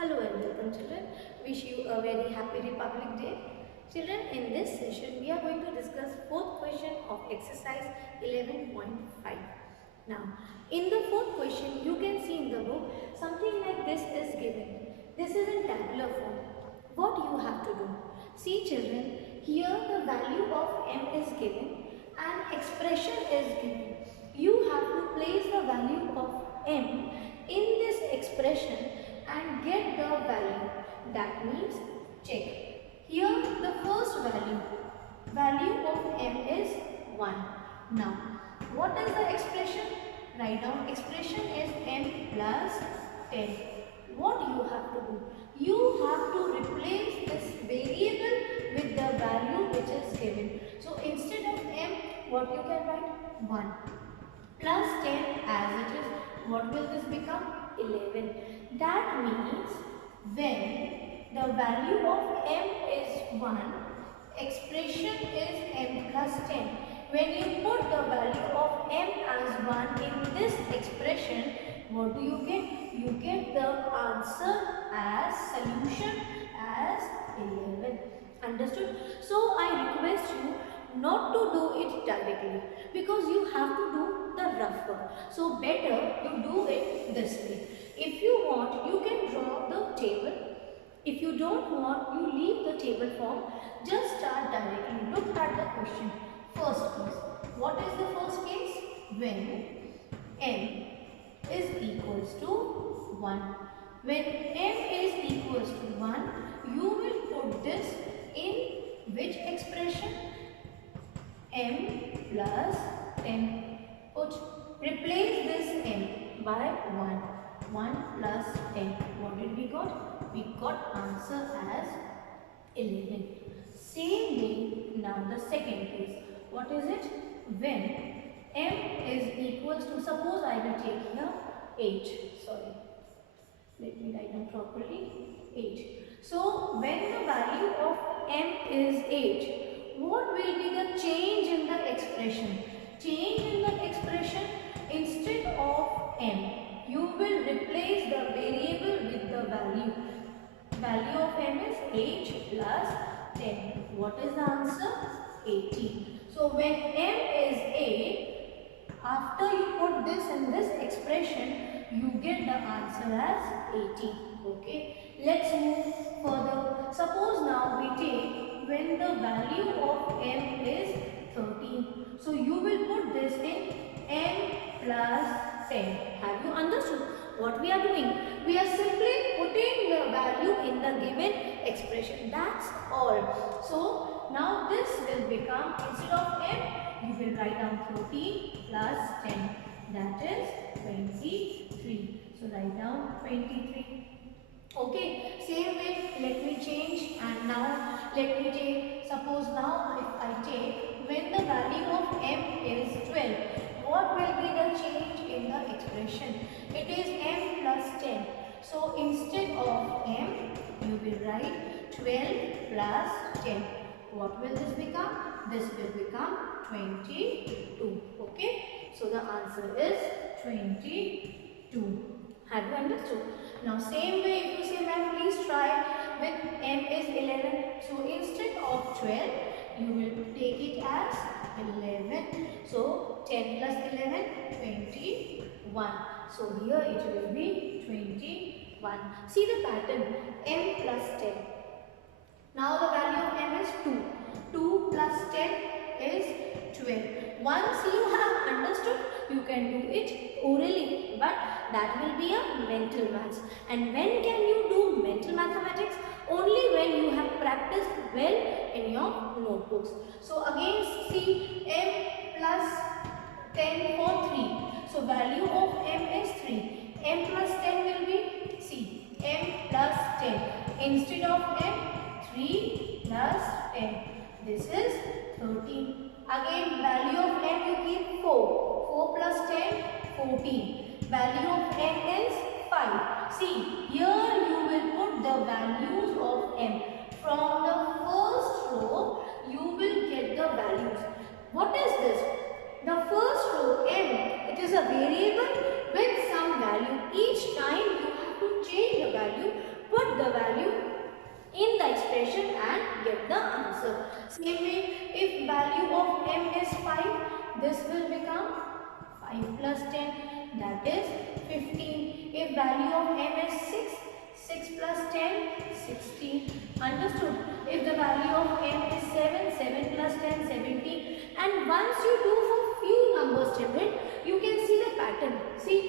Hello and welcome children. Wish you a very happy Republic Day. Children, in this session we are going to discuss fourth question of exercise 11.5. Now, in the fourth question you can see in the book something like this is given. This is in tabular form. What you have to do? See children, here the value of m is given and expression is given. You have to place the value of m in this expression and get the value. That means check. Here the first value of m is 1. Now what is the expression? Write down expression is m plus 10. What you have to do? You have to replace this variable with the value which is given. So instead of m, what you can write? 1 plus 10 as it is. What will this become? 11. That means when the value of m is 1, expression is m plus 10. When you put the value of m as 1 in this expression, what do you get? You get the answer as solution as 11. Understood? So I request you not to do it directly because you have to do the rough work. So better you do it this way. If you want, you can draw the table. If you don't want, you leave the table form. Just start directly. Look at the question. First case. What is the first case? When m is equals to 1. When m is equals to 1, you will put this in which expression? M plus 10. Replace this m by 1. 1 plus 10. What did we got? We got answer as 11. Same way, now the second case. What is it? When m is equals to, suppose I will take here 8. Sorry. Let me write down properly. 8. So when the value of m is 8, what will be the change in the expression? Change in the expression, instead of m, you will replace the variable with the value. Value of m is 8 plus 10. What is the answer? 18. So when m is 8, after you put this in this expression, you get the answer as 18. Okay. Let's move further. Suppose now we take when the value of m is 13. So you will put this in m plus 10. Have you understood what we are doing? We are simply putting the value in the given expression. That's all. So now this will become, instead of m, you will write down 13 plus 10. That is 23. So write down 23. Okay, same way, let me change, and now let me take, suppose now if I take when the value of m is 12, what will be the change in the expression? It is m plus 10. So instead of m, you will write 12 plus 10. What will this become? This will become 22. Okay, so the answer is 22. Have you understood? Now same way, if you say ma'am, please try with m is 11. So instead of 12, you will take it as 11. So 10 plus 11, 21. So here it will be 21. See the pattern, m plus 10. Now the value of m is 2. 2 plus 10 is 12. Once you have understood, you can do it orally, but that will be a mental maths. And when can you do mental mathematics? Only when you have practiced well in your notebooks. So again see m plus 10 for 3. So value of m is 3. M plus 10 will be, see, m plus 10. Instead of m, 3 plus 10. This is 13. Again value of m you keep 4. 4 plus 10, 14. Value of m is 5. See, here you will put the values of m. From the first row, you will get the values. What is this? The first row m, it is a variable with some value. Each time you have to change the value, put value of m is 5, this will become 5 plus 10, that is 15. If value of m is 6, 6 plus 10, 16. Understood? If the value of m is 7, 7 plus 10, 17. And once you do for few numbers, children, you can see the pattern. See,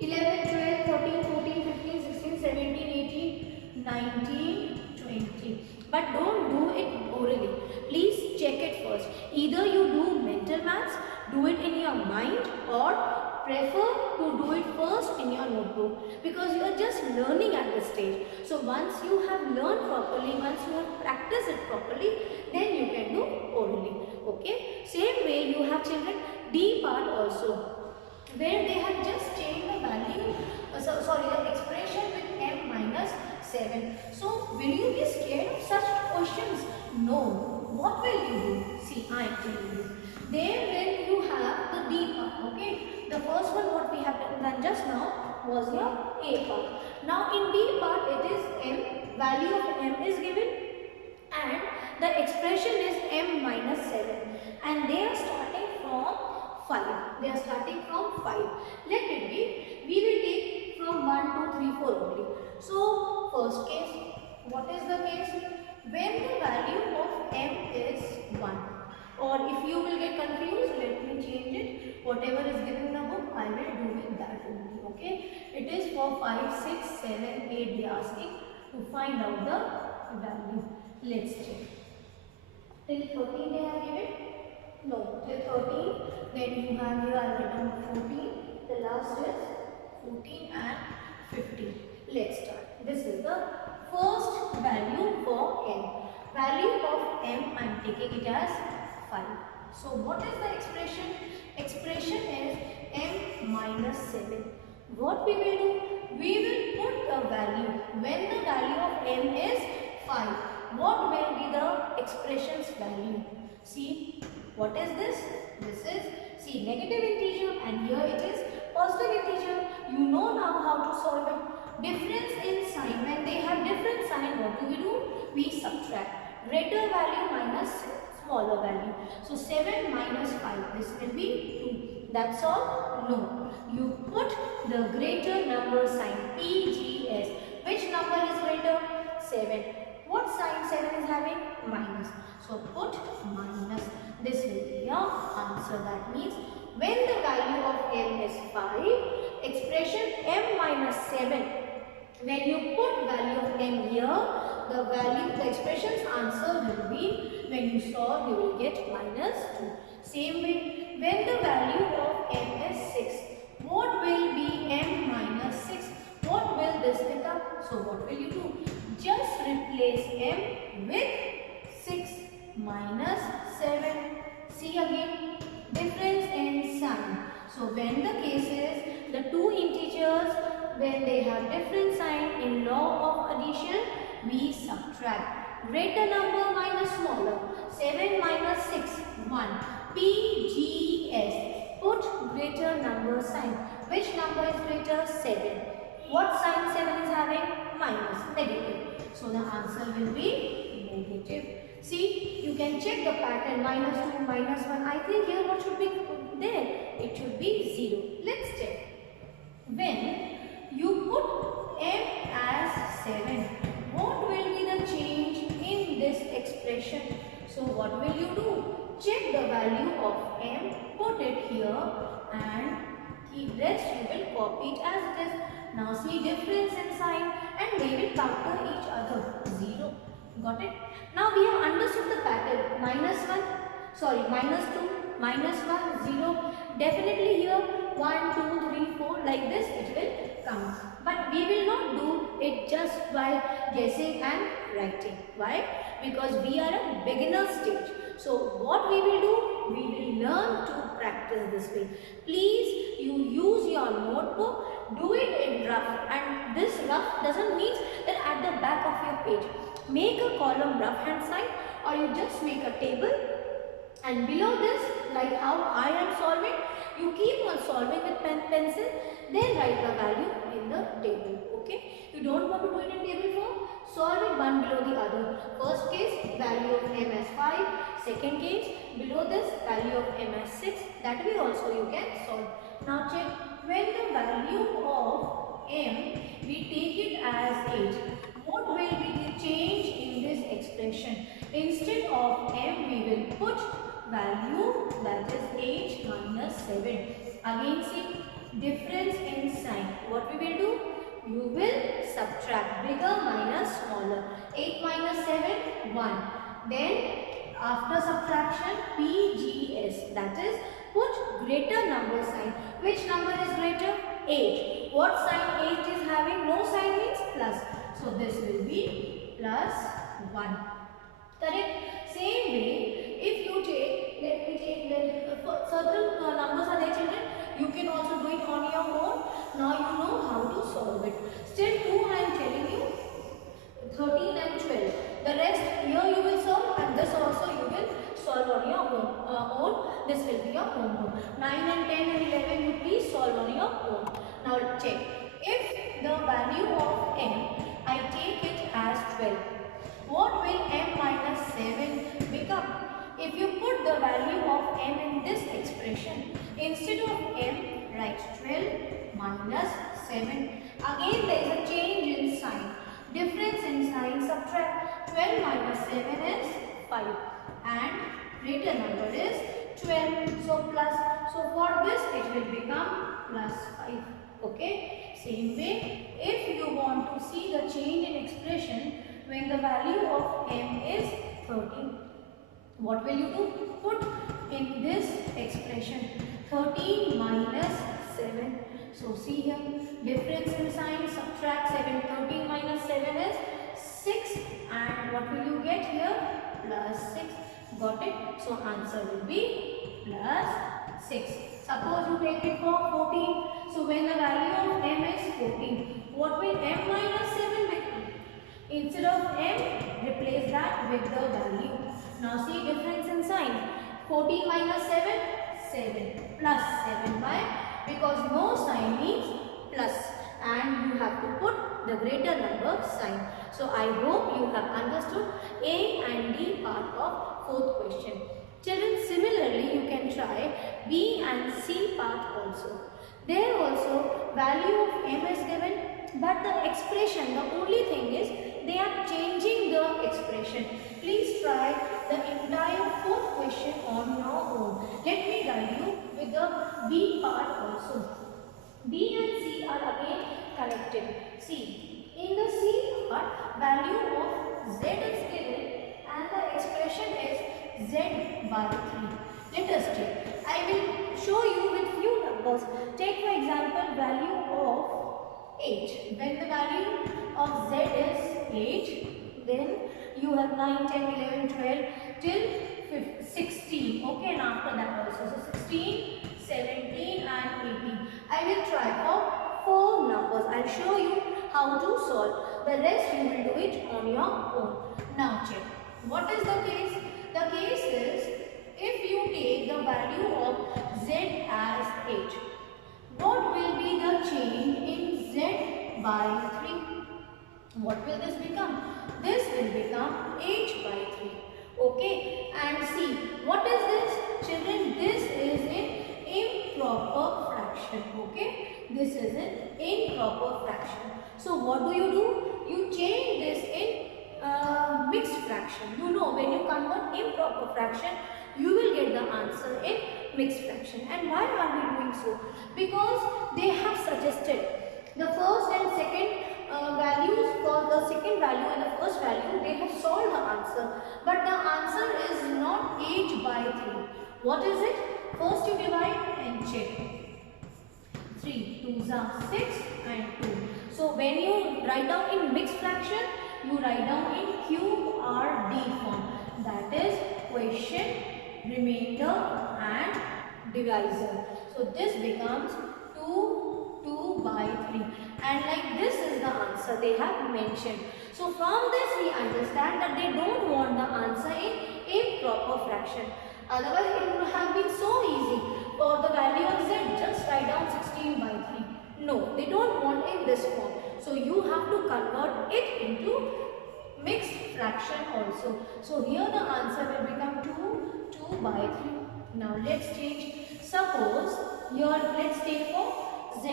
11, 12, 13, 14, 15, 16, 17, 18, 19, 20. But don't do it orally. Please check it first. Either you do mental maths, do it in your mind, or prefer to do it first in your notebook, because you are just learning at this stage. So once you have learned properly, once you have practiced it properly, then you can do orally. Okay. Same way you have, children, D part also, where they have just changed the value, the expression with m minus 7. So will you be scared of such questions? No. What will you do? See, I am telling you. There when you have the D part, okay. The first one what we have done just now was your A part. Now in D part it is m, value of m is given and the expression is m minus 7, and they are starting from 5. They are starting from 5. Let it be. We will take from 1, 2, 3, 4 only. So first case, what is the case? When the value of m is 1. Or if you will get confused, let me change it. Whatever is given in the book, I will do with that only. Okay. It is for 5, 6, 7, 8 they are asking to find out the value. Let's check. Till 13 they have given? No, till 13. Then you have here I written 14. The last is 14 and 15. Let's start. This is the first value for m. Value of m I am taking it as 5. So what is the expression? Expression is m minus 7. What we will do? We will put the value. When the value of m is 5, what will be the expression's value? See, what is this? This is, see, negative integer, and here it is positive integer. You know now how to solve it. Difference in sign. When they have different sign, what do? We subtract. Greater value minus smaller value. So 7 minus 5, this will be 2. That's all? No. You put the greater number sign, PGS. Which number is greater? 7. What sign 7 is having? Minus. So put minus. This will be your answer. That means when the value of m is 5, expression m minus 7, when you put value of m here, the expression's answer will be, when you solve, you will get minus 2. Same way, when the value of m is 6, what will be m minus 6? What will this become? So what will you do? Just replace m with 6 minus 7. See again, difference in sign. So when the case is the two integers, when they have different sign in law of addition, we subtract. Greater number minus smaller. 7 minus 6, 1. PGS. Put greater number sign. Which number is greater? 7. What sign 7 is having? Minus, negative. So the answer will be negative. See, you can check the pattern. Minus 2, minus 1. I think here what should be there? It should be 0. Let's check. When you put m as 7, what will be the change in this expression? So what will you do? Check the value of m, put it here, and the rest you will copy it as it is. Now see difference in sign, and they will counter each other. 0. Got it? Now we have understood the pattern. Minus 2, minus 1, 0. Definitely here 1, 2, 3, 4 like this it will come. But we will not do it just by guessing and writing. Why? Because we are a beginner stage. So what we will do? We will learn to practice this way. Please, you use your notebook, do it in rough. And this rough doesn't mean that at the back of your page. Make a column rough hand side, or you just make a table, and below this, like how I am solving, you keep on solving with pencil, then write the value in the table. Okay? You don't want to do it in table form, solve it one below the other. First case, value of m as 5, 5. Second case, below this value of m as 6, that way also you can solve. Now check, when the value of m we take it as 8, what will be the change in this expression? Instead of m we will put value, that is 8 minus 7. Again see, difference in sign. What we will do? You will subtract bigger minus smaller. 8 minus 7, 1. Then after subtraction, PGS, that is put greater number sign. Which number is greater? 8. What sign 8 is having? No sign means plus. So this will be plus 1. Correct? Same way, if you take, let me take, certain numbers are there, children. You can also do it on your own. Now you know how to solve it. Still 2 I am telling you, 13 and 12. The rest here you will solve, and this also you will solve on your own. This will be your homework. 9 and 10 and 11 you please solve on your own. Now check. If the value of m, I take it as 12. What will m minus 7 become? If you put the value of m in this expression, instead of m, write 12 minus 7. Again there is a change in sign. Difference in sign, subtract. 12 minus 7 is 5. And greater number is 12. So plus. So for this it will become plus 5. Okay. Same way, if you want to see the change in expression when the value of m is 13, what will you do? Put in this expression 13 minus 7. So see here, difference in sign, subtract 7. 13 minus 7 is 6. And what will you get here? Plus 6. Got it? So answer will be plus 6. Suppose you take it for 14. So when the value of m is 14, what will m minus 7 become? Instead of m, replace that with the value. Now see difference in sign. 14 minus 7, 7. Plus 7 by, because no sign means plus. And you have to put the greater number sign. So I hope you have understood A and D part of fourth question. Children, similarly you can try B and C part also. There also value of m is given, but the expression, the only thing is they are changing the expression. Please try the entire fourth question on your own. Let me guide you with the B part also. B and C are again connected. See, in the C part, value of Z is given and the expression is Z by 3. Let us check. I will show you with few numbers. Take for example value of 8. When the value of Z is 8, then you have 9, 10, 11, 12 till 16. Okay, and after that also. So 16, 17 and 18. I will try for 4 numbers. I will show you how to solve. The rest you will do it on your own. Now check. What is the case? The case is, if you take the value of Z as 8, what will be the change in Z by 3? What will this become? This will become 8 by 3. Okay, and see, what is this? Children, this is an improper fraction. Okay, this is an improper fraction. So what do? You change this in mixed fraction. You know, when you convert improper fraction, you will get the answer in mixed fraction. And why are we doing so? Because they have suggested the first and second values. For the second value and the first value, they have solved the answer, but the answer is not 8 by 3. What is it? First you divide and check. 3 2s are 6 and 2. So when you write down in mixed fraction, you write down in QRD form. That is quotient, remainder and divisor. So this becomes 2 by 3. And like this is the answer they have mentioned. So from this we understand that they don't want the answer in improper fraction. Otherwise it would have been so easy. For the value of Z, just write down 16 by 3. No, they don't want in this form. So you have to convert it into mixed fraction. fraction also. So here the answer will become 2 by 3. Now let's change. Suppose here let's take for z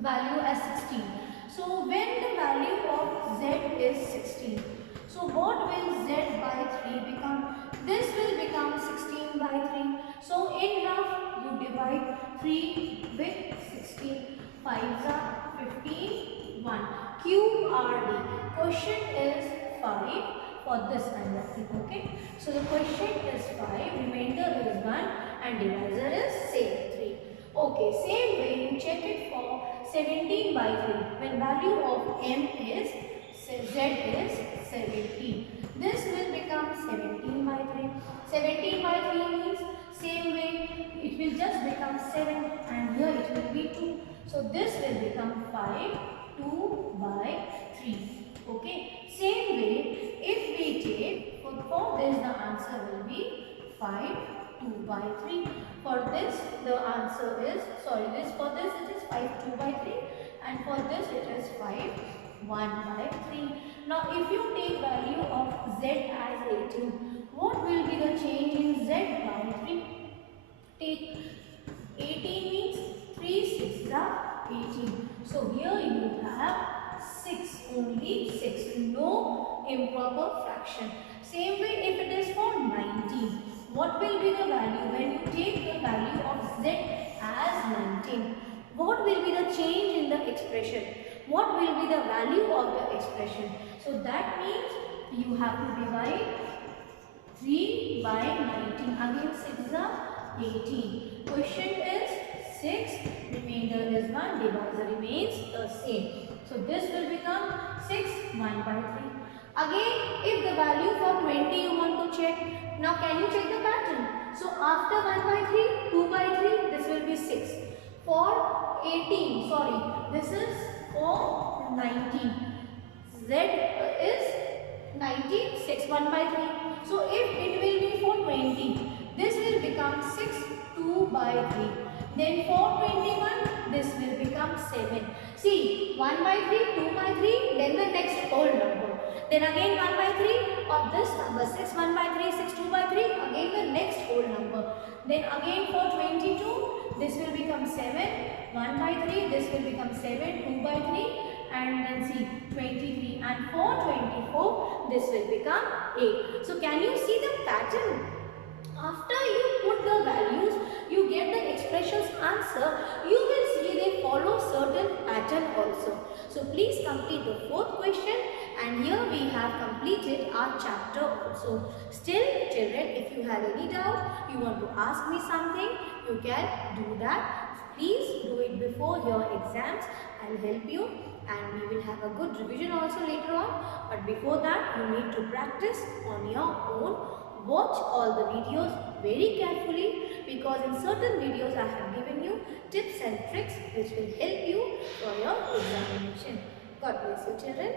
value as 16. So when the value of z is 16, so what will z by 3 become? This will become 16 by 3. So in rough you divide 3 with 16. 5s are 15, 1. QRD. Question is 5 for this kind of thing. Okay. So the question is 5, remainder is 1 and divisor is same 3. Okay. Same way you check it for 17 by 3. When value of m is z is 17. This will become 17 by 3. 17 by 3 means same way it will just become 7 and here it will be 2. So this will become 5, 2 by 3. Okay. Same way if we take for this the answer will be 5, 2 by 3. For this the answer is this for this it is 5, 2 by 3 and for this it is 5, 1 by 3. Now if you take value of z as 18, what will be the change in z by 3? Take 18 means 3 6s are 18. So here you have 6, only 6, no improper fraction. Same way if it is for 19, what will be the value when you take the value of z as 19? What will be the change in the expression? What will be the value of the expression? So that means you have to divide 3 by 19. Again 6 are 18. Question is 6, remainder is 1, divisor remains the same. So this will become 6, 1 by 3. Again if the value for 20 you want to check, now can you check the pattern? So after 1 by 3, 2 by 3, this will be 6. For 18, this is for 19. Z is 19, 6, 1 by 3. So if it will be for 20, this will become 6, 2 by 3. Then for 21, this will become 7. See, 1 by 3, 2 by 3, then the next whole number. Then again 1 by 3 of this number, 6, 1 by 3, 6, 2 by 3, again the next whole number. Then again for 22, this will become 7, 1 by 3, this will become 7, 2 by 3, and then see 23, and for 24, this will become 8. So can you see the pattern? After you put the values, you get the expressions answer, you will see they follow certain pattern also. So please complete the fourth question, and here we have completed our chapter also. Still children, if you have any doubt, you want to ask me something, you can do that. Please do it before your exams. I'll help you and we will have a good revision also later on. But before that, you need to practice on your own. Watch all the videos very carefully because in certain videos I have given you tips and tricks which will help you for your examination. God bless you children.